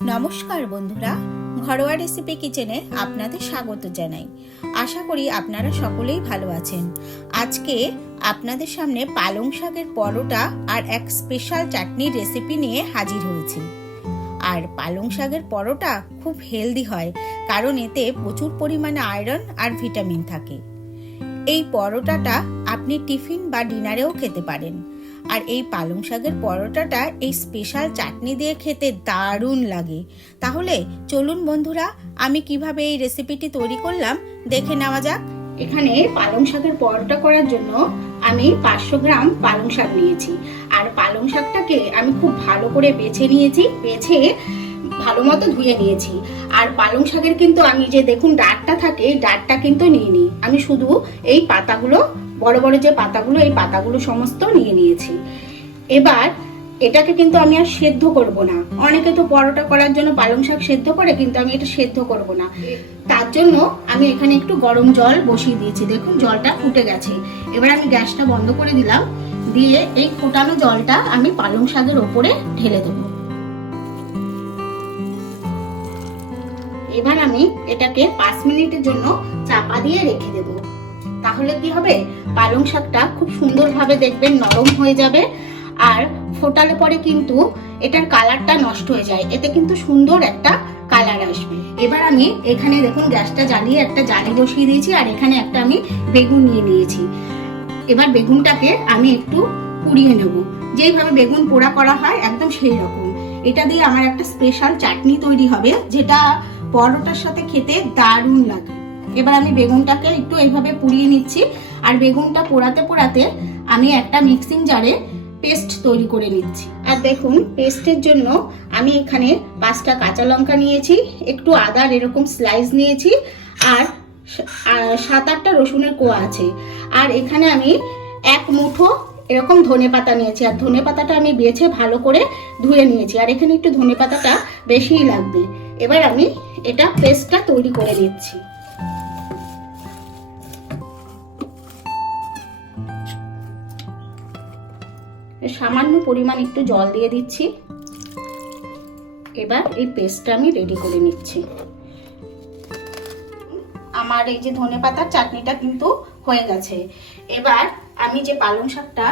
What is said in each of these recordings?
নমস্কার বন্ধুরা, ঘরোয়া রেসিপি কিচেনে আপনাদের স্বাগত জানাই। আশা করি আপনারা সকলেই ভালো আছেন। আজকে আপনাদের সামনে পালং শাকের পরোটা আর এক স্পেশাল চাটনির রেসিপি নিয়ে হাজির হয়েছি। আর পালং শাকের পরোটা খুব হেলদি হয়, কারণ এতে প্রচুর পরিমাণে আয়রন আর ভিটামিন থাকে। এই পরোটাটা আপনি টিফিন বা ডিনারেও খেতে পারেন। আর এই পালং শাকের পরোটাটা এই স্পেশাল চাটনি দিয়ে খেতে দারুণ লাগে। তাহলে চলুন বন্ধুরা, আমি কীভাবে এই রেসিপিটি তৈরি করলাম দেখে নেওয়া যাক। এখানে পালং শাকের পরোটা করার জন্য আমি পাঁচশো গ্রাম পালং শাক নিয়েছি। আর পালং শাকটাকে আমি খুব ভালো করে বেছে নিয়েছি। বেছে ভালো মতো ধুয়ে নিয়েছি। আর পালং শাকের কিন্তু আমি যে দেখুন ডাঁটটা থাকে ডাঁটটা কিন্তু নিয়ে নিই আমি শুধু এই পাতাগুলো, বড় বড় যে পাতাগুলো, এই পাতাগুলো সমস্ত নিয়ে নিয়েছি। এবার এটাকে কিন্তু আমি আর সেদ্ধ করব না। অনেকে তো পরোটা করার জন্য পালং শাক সেদ্ধ করে, কিন্তু আমি এটা সেদ্ধ করব না। তার জন্য আমি এখানে একটু গরম জল বসিয়ে দিয়েছি। দেখুন জলটা ফুটে গেছে। এবার আমি গ্যাসটা বন্ধ করে দিলাম। দিয়ে এই ফোটানো জলটা আমি পালং শাকের ওপরে ঢেলে দেবো। এবার আমি এটাকে পাঁচ মিনিটের জন্য চাপা দিয়ে রেখে দেব। তাহলে কি হবে? পালং শাকটা খুব সুন্দরভাবে দেখবেন নরম হয়ে যাবে আর ফোটালে পরে কিন্তু এটার কালারটা নষ্ট হয়ে যায়। এতে কিন্তু সুন্দর একটা কালার আসবে। এবার আমি এখানে দেখুন, গ্যাসটা জ্বালিয়ে একটা জালি বসিয়ে দিয়েছি আর এখানে একটা আমি বেগুন নিয়ে নিয়েছি। এবার বেগুনটাকে আমি একটু পুড়িয়ে নেব। যেইভাবে বেগুন পোড়া করা হয়, একদম সেই রকম এটা দিয়ে আমার একটা স্পেশাল চাটনি তৈরি হবে, যেটা পরোটার সাথে খেতে দারুণ লাগে। এবার আমি বেগুনটাকে একটু এইভাবে পুড়িয়ে নিচ্ছি, আর বেগুনটা পোড়াতে পোড়াতে আমি একটা মিক্সিং জারে পেস্ট তৈরি করে নিচ্ছি। আর দেখুন, পেস্টের জন্য আমি এখানে পাঁচটা কাঁচা লঙ্কা নিয়েছি, একটু আদার এরকম স্লাইস নিয়েছি, আর সাত আটটা রসুনের কোয়া আছে। আর এখানে আমি এক মুঠো এরকম ধনে পাতা নিয়েছি, আর ধনে পাতাটা আমি বেছে ভালো করে ধুয়ে নিয়েছি। আর এখানে একটু ধনে পাতাটা বেশিই লাগবে। এবার আমি এটা পেস্টটা তৈরি করে নিচ্ছি সামান্য পরিমাণ একটু জল দিয়ে দিচ্ছি। এবার এই পেস্টটা আমি রেডি করে নিচ্ছি। আমার এই যে ধনে পাতার চাটনিটা কিন্তু হয়ে গেছে। এবার আমি যে পালং শাকটা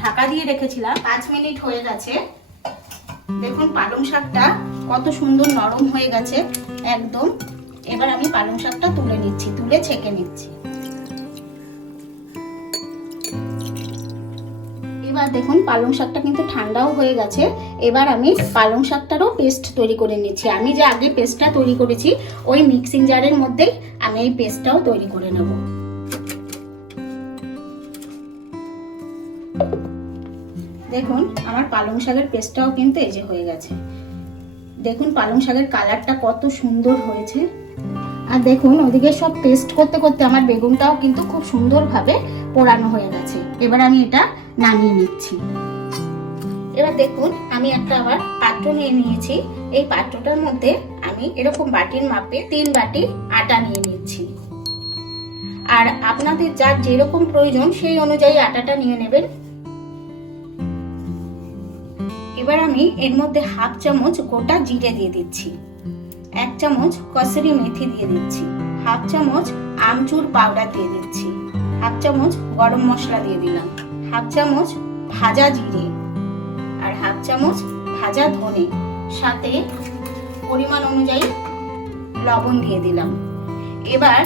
ঢাকা দিয়ে রেখেছিলাম, পাঁচ মিনিট হয়ে গেছে। দেখুন, পালং শাকটা কত সুন্দর নরম হয়ে গেছে। একদম। এবার আমি পালং শাকটা তুলে নিচ্ছি, তুলে ছেঁকে নিচ্ছি। এবার দেখুন, পালং শাকটা কিন্তু ঠান্ডাও হয়ে গেছে। এবার আমি পালং শাকটারও পেস্ট তৈরি করে নিচ্ছি। আমি যে আগে পেস্টটা তৈরি করেছি, ওই মিক্সিং জারের মধ্যেই আমি এই পেস্টটাও তৈরি করে নেব। দেখুন, আমার পালং শাকের পেস্টটাও কিন্তু এই যে হয়ে গেছে। দেখুন পালং শাকের কালারটা কত সুন্দর হয়েছে। আর দেখুন, ওদিকে সব পেস্ট করতে করতে আমার বেগুনটাও কিন্তু খুব সুন্দরভাবে পোড়ানো হয়ে গেছে। এবার আমি এটা নামিয়ে নিচ্ছি। এবার দেখুন, আমি একটা আবার পাত্র নিয়ে নিয়েছি। এই পাত্রটার মধ্যে আমি এরকম বাটির মাপে তিন বাটি আটা নিয়ে নিচ্ছি। আর আপনাদের যার যেরকম প্রয়োজন সেই অনুযায়ী আটাটা নিয়ে নেবেন। এবার আমি এর মধ্যে হাফ চামচ গোটা জিরে দিয়ে দিচ্ছি। এক চামচ কসুরি মেথি দিয়ে দিচ্ছি। হাফ চামচ আমচুর পাউডার দিয়ে দিচ্ছি। হাফ চামচ গরম মশলা দিয়ে দিলাম। হাফ চামচ ভাজা জিরে আর হাফ চামচ ভাজা ধনে। সাথে পরিমাণ অনুযায়ী লবণ দিয়ে দিলাম। এবার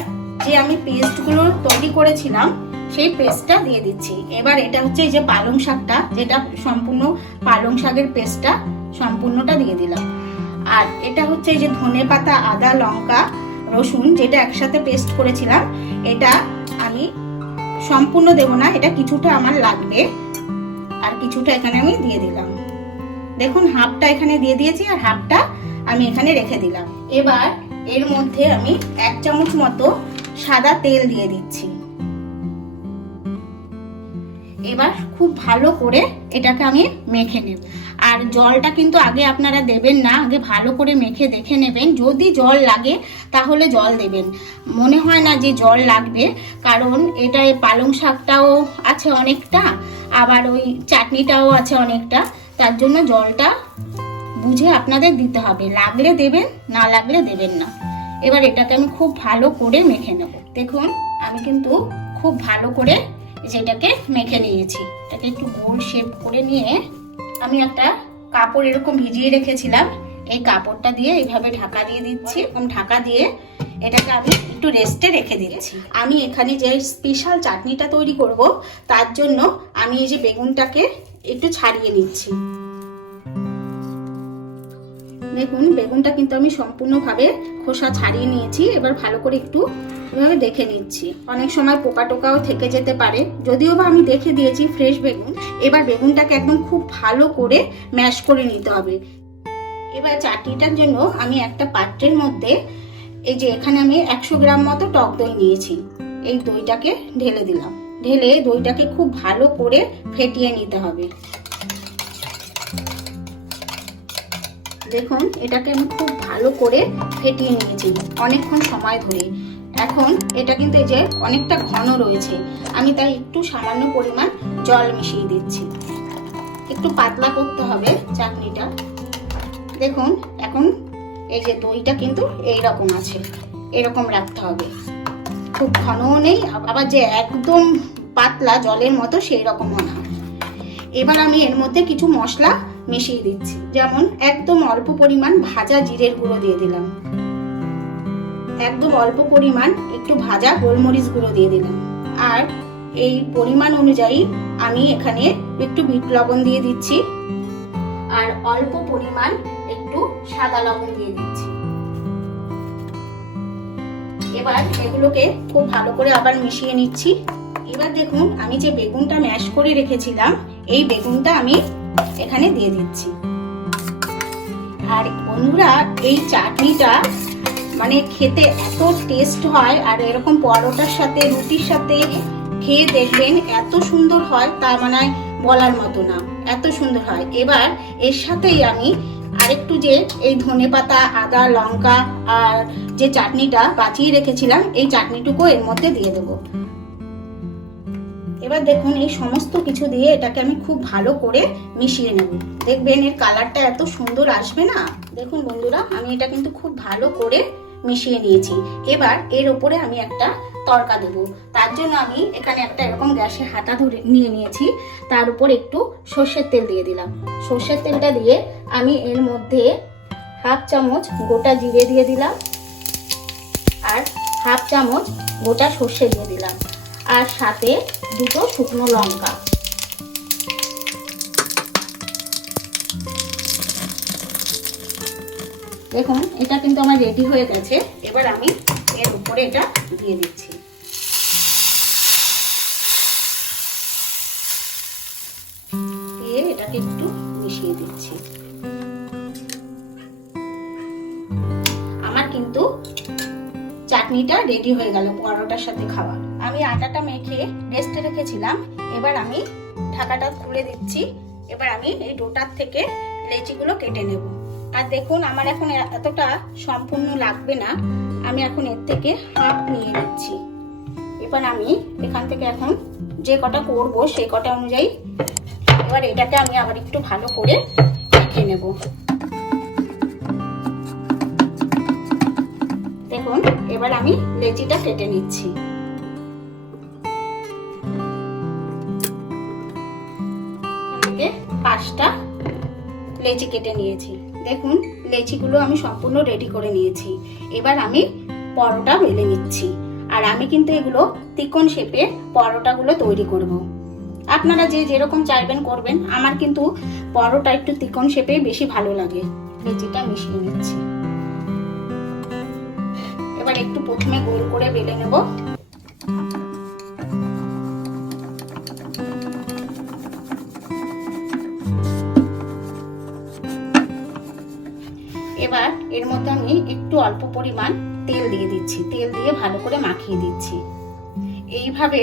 যে আমি পেস্টগুলো তৈরি করেছিলাম সেই পেস্টটা দিয়ে দিচ্ছি। এবার এটা হচ্ছে এই যে পালং শাকটা, যেটা সম্পূর্ণ পালং শাকের পেস্টটা সম্পূর্ণটা দিয়ে দিলাম। আর এটা হচ্ছে এই যে ধনে পাতা, আদা, লঙ্কা, রসুন, যেটা একসাথে পেস্ট করেছিলাম, এটা আমি সম্পূর্ণ দেব না, এটা কিছুটা আমার লাগবে, আর কিছুটা এখানে আমি দিয়ে দিলাম। দেখুন, হাফটা এখানে দিয়ে দিয়েছি, আর হাফটা আমি এখানে রেখে দিলাম। এবার এর মধ্যে আমি এক চামচ মতো সাদা তেল দিয়ে দিচ্ছি। এবার খুব ভালো করে এটাকে আমি মেখে নেব। আর জলটা কিন্তু আগে আপনারা দেবেন না, আগে ভালো করে মেখে দেখে নেবেন। যদি জল লাগে, তাহলে জল দেবেন। মনে হয় না যে জল লাগবে, কারণ এটা পালং শাকটাও আছে অনেকটা, আবার ওই চাটনিটাও আছে অনেকটা। তার জন্য জলটা বুঝে আপনাদের দিতে হবে। লাগলে দেবেন, না লাগলে দেবেন না। এবার এটাকে আমি খুব ভালো করে মেখে নেব। দেখুন, আমি কিন্তু খুব ভালো করে যেটাকে মেখে নিয়েছি। এটাকে একটু গোল শেপ করে নিয়ে আমি একটা কাপড় এরকম ভিজিয়ে রেখেছিলাম। এই কাপড়টা দিয়ে এইভাবে ঢাকা দিয়ে দিচ্ছি এরকম ঢাকা দিয়ে এটাকে আমি একটু রেস্টে রেখে দিচ্ছি। আমি এখানে যে স্পেশাল চাটনিটা তৈরি করব, তার জন্য আমি এই যে বেগুনটাকে একটু ছাড়িয়ে নিচ্ছি। দেখুন, বেগুনটা কিন্তু আমি সম্পূর্ণভাবে খোসা ছাড়িয়ে নিয়েছি। এবার ভালো করে একটু এভাবে দেখে নিচ্ছি। অনেক সময় পোকা টোকাও থেকে যেতে পারে। যদিও বা আমি দেখে দিয়েছি ফ্রেশ বেগুন। এবার বেগুনটাকে একদম খুব ভালো করে ম্যাশ করে নিতে হবে। এবার চাটনিটার জন্য আমি একটা পাত্রের মধ্যে এই যে এখানে আমি একশো গ্রাম মতো টক দই নিয়েছি। এই দইটাকে ঢেলে দিলাম। ঢেলে দইটাকে খুব ভালো করে ফেটিয়ে নিতে হবে। দেখুন, এটাকে আমি খুব ভালো করে ফেটিয়ে নিয়েছি অনেকক্ষণ সময় ধরে। এখন এটা কিন্তু এই যে অনেকটা ঘন রয়েছে। আমি তাই একটু সামান্য পরিমাণ জল মিশিয়ে দিচ্ছি। একটু পাতলা করতে হবে চাটনিটা। দেখুন, এখন এই যে দইটা কিন্তু এই রকম আছে। এরকম রাখতে হবে। খুব ঘনও নেই, আবার যে একদম পাতলা জলের মতো সেই রকমও না। এবার আমি এর মধ্যে কিছু মশলা মিশিয়ে দিচ্ছি। যেমন একদম অল্প পরিমাণ ভাজা জিরের গুঁড়ো দিয়ে দিলাম। একদম অল্প পরিমাণ একটু ভাজা গোলমরিচ গুঁড়ো দিয়ে দিলাম। আর এই পরিমাণ অনুযায়ী আমি এখানে একটু বিট লবণ দিয়ে দিচ্ছি। আর অল্প পরিমাণ একটু সাদা লবণ দিয়ে দিচ্ছি। এবার এগুলোকে খুব ভালো করে আবার মিশিয়ে নিচ্ছি। এবার দেখুন, আমি যে বেগুনটা ম্যাশ করে রেখেছিলাম, এই বেগুনটা আমি এখানে দিয়ে দিচ্ছি। আর বন্ধুরা, এই চাটনিটা মানে খেতে এত টেস্ট হয় আর এরকম পরোটার সাথে, রুটির সাথে খেয়ে দেখবেন এত সুন্দর হয় তা মানে বলার মতো না। এত সুন্দর হয়। এবার এর সাথেই আমি আরেকটু যে এই ধনে পাতা, আদা, লঙ্কা আর যে চাটনিটা বাঁচিয়ে রেখেছিলাম, এই চাটনিটুকু এর মধ্যে দিয়ে দেবো। এবার দেখুন, এই সমস্ত কিছু দিয়ে এটাকে আমি খুব ভালো করে মিশিয়ে নেব। দেখবেন এর কালারটা এত সুন্দর আসবে না? দেখুন বন্ধুরা, আমি এটা কিন্তু খুব ভালো করে মিশিয়ে নিয়েছি এবার এর উপরে আমি একটা তরকা দেবো। তার জন্য আমি এখানে একটা এরকম গ্যাসে হাতা ধরে নিয়ে নিয়েছি। তার উপর একটু সর্ষের তেল দিয়ে দিলাম। সর্ষের তেলটা দিয়ে আমি এর মধ্যে হাফ চামচ গোটা জিরে দিয়ে দিলাম আর হাফ চামচ গোটা সর্ষে দিয়ে দিলাম। আর সাথে দুটো শুকনো লঙ্কা। দেখুন, এটা কিন্তু আমার রেডি হয়ে গেছে। এবার আমি এর উপরে এটা দিয়ে দিচ্ছি। দিয়ে এটাকে একটু মিশিয়ে দিচ্ছি। আমার কিন্তু চাটনিটা রেডি হয়ে গেল পরোটার সাথে খাওয়ার আমি আটাটা মেখে রেস্টে রেখেছিলাম। এবার আমি ঢাকাটা খুলে দিচ্ছি। এবার আমি এই ডোটার থেকে লেচিগুলো কেটে নেব। আর দেখুন, আমার এখন এতটা সম্পূর্ণ লাগবে না। আমি এখন এর থেকে হাফ নিয়ে নিচ্ছি। এবার আমি এখান থেকে এখন যে কটা করব সেই কটা অনুযায়ী এবার এটাকে আমি আবার একটু ভালো করে মেখে নেব। দেখুন, এবার আমি লেচিটা কেটে নিচ্ছি। পাঁচটা লেচি কেটে নিয়েছি। দেখুন, লেচিগুলো আমি সম্পূর্ণ রেডি করে নিয়েছি। এবার আমি পরোটা বেলে নিচ্ছি। আর আমি কিন্তু এগুলো তিকোন শেপে পরোটাগুলো তৈরি করব। আপনারা যে যেরকম চাইবেন করবেন, আমার কিন্তু পরোটা একটু তিকোন শেপে বেশি ভালো লাগে। লেচিটা মিশিয়ে নিচ্ছি। এবার একটু প্রথমে গোল করে বেলে নেব। এর মধ্যে আমি একটু অল্প পরিমাণ তেল দিয়ে দিচ্ছি। তেল দিয়ে ভালো করে মাখিয়ে দিচ্ছি। এইভাবে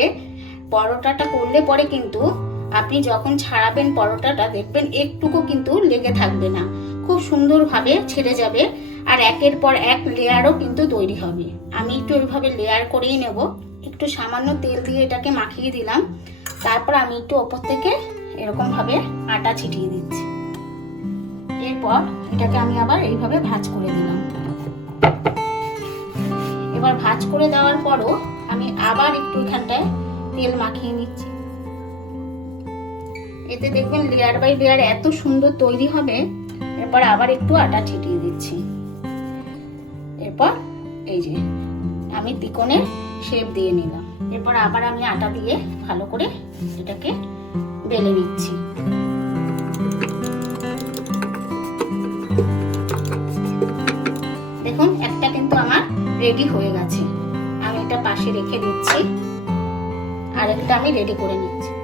পরোটাটা করলে পরে কিন্তু আপনি যখন ছাড়াবেন পরোটাটা, দেখবেন একটুকু কিন্তু লেগে থাকবে না। খুব সুন্দরভাবে ছেড়ে যাবে আর একের পর এক লেয়ারও কিন্তু তৈরি হবে। আমি একটু এইভাবে লেয়ার করেই নেব। একটু সামান্য তেল দিয়ে এটাকে মাখিয়ে দিলাম। তারপর আমি একটু ওপর থেকে এরকমভাবে আটা ছিটিয়ে দিচ্ছি। এরপর এটাকে আমি আবার এইভাবে ভাজ করে দিলাম এবার ভাজ করে দেওয়ার পরও আমি আবার একটু এখানটায় তেল মাখিয়ে নিচ্ছি। এতে দেখবেন লেয়ার বাই লেয়ার এত সুন্দর তৈরি হবে, এরপর আবার একটু আটা ছিটিয়ে দিচ্ছি। এরপর এই যে আমি তিকোণের শেপ দিয়ে নিলাম। এরপর আবার আমি আটা দিয়ে ভালো করে এটাকে বেলে নিচ্ছি। রেডি হয়ে গেছে। আমি এটা পাশে রেখে দিচ্ছি। আর একটা আমি রেডি করে নিচ্ছি।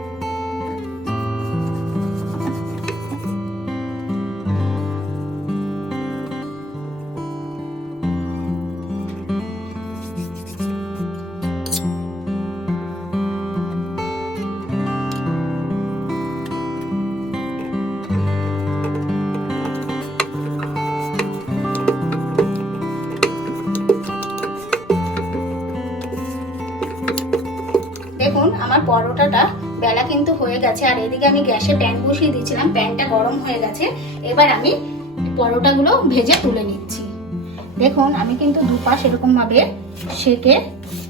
পরোটাটা বেলা কিন্তু হয়ে গেছে। আর এদিকে আমি গ্যাসে প্যান বসিয়ে দিয়েছিলাম, প্যানটা গরম হয়ে গেছে। এবার আমি পরোটাগুলো ভেজে তুলে নিচ্ছি। দেখুন, আমি কিন্তু দুপাশ এরকমভাবে সেকে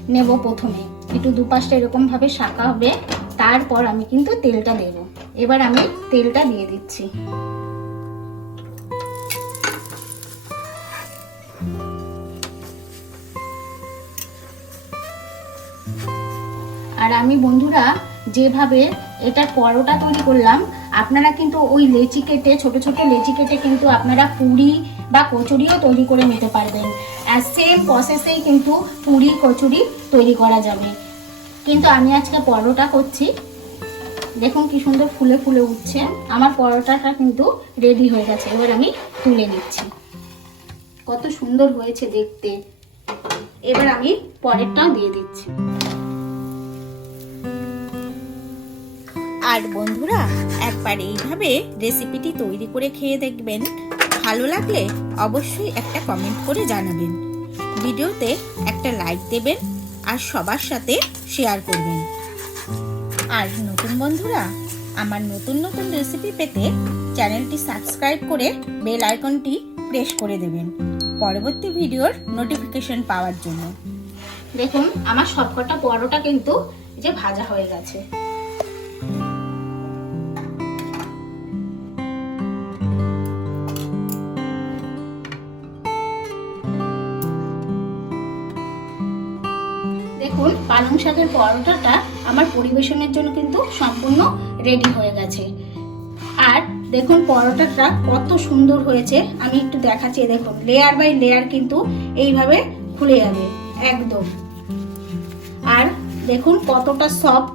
নেব প্রথমে। একটু দুপাশটা এরকমভাবে ভাবে শাকা হবে। তারপর আমি কিন্তু তেলটা দেব। এবার আমি তেলটা দিয়ে দিচ্ছি। আমি বন্ধুরা, যেভাবে এটা পরোটা তৈরি করলাম, আপনারা কিন্তু ওই লেচি কেটে, ছোট ছোট লেচি কেটে কিন্তু আপনারা পুরি বা কচুরিও তৈরি করে নিতে পারবেন। আর সেম প্রসেসেই কিন্তু পুরি, কচুরি তৈরি করা যাবে। কিন্তু আমি আজকে পরোটা করছি। দেখুন কি সুন্দর ফুলে ফুলে উঠছে। আমার পরোটাটা কিন্তু রেডি হয়ে গেছে। এবার আমি তুলে নিচ্ছি। কত সুন্দর হয়েছে দেখতে। এবার আমি পরেরটাও দিয়ে দিচ্ছি। আর বন্ধুরা, একবার এইভাবে রেসিপিটি তৈরি করে খেয়ে দেখবেন। ভালো লাগলে অবশ্যই একটা কমেন্ট করে জানাবেন। ভিডিওতে একটা লাইক দেবেন আর সবার সাথে শেয়ার করবেন। আর নতুন বন্ধুরা, আমার নতুন নতুন রেসিপি পেতে চ্যানেলটি সাবস্ক্রাইব করে বেল আইকনটি প্রেস করে দেবেন। পরবর্তী ভিডিওর নোটিফিকেশন পাওয়ার জন্য। দেখুন, আমার সবকটা পরোটা কিন্তু যে ভাজা হয়ে গেছে। দেখুন পালং শাকের পরোটাটা আমার পরিবেশনের জন্য কিন্তু সম্পূর্ণ রেডি হয়ে গেছে। আর দেখুন পরোটাটা কত সুন্দর হয়েছে, আমি একটু দেখাচ্ছি দেখুন লেয়ার বাই লেয়ার কিন্তু এইভাবে খুলে যাবে, একদম। আর দেখুন কতটা সফট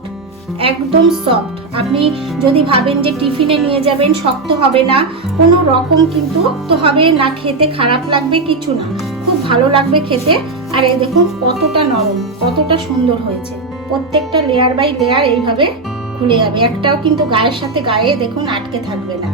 একদম সফট আপনি যদি ভাবেন যে টিফিনে নিয়ে যাবেন, শক্ত হবে না, কোনো রকম কিন্তু তো হবে না, খেতে খারাপ লাগবে কিছু না। খুব ভালো লাগবে খেতে আর এই দেখুন কতটা নরম, কতটা সুন্দর হয়েছে। প্রত্যেকটা লেয়ার বাই লেয়ার এইভাবে খুলে যাবে। একটাও কিন্তু গায়ের সাথে গায়ে দেখুন আটকে থাকবে না।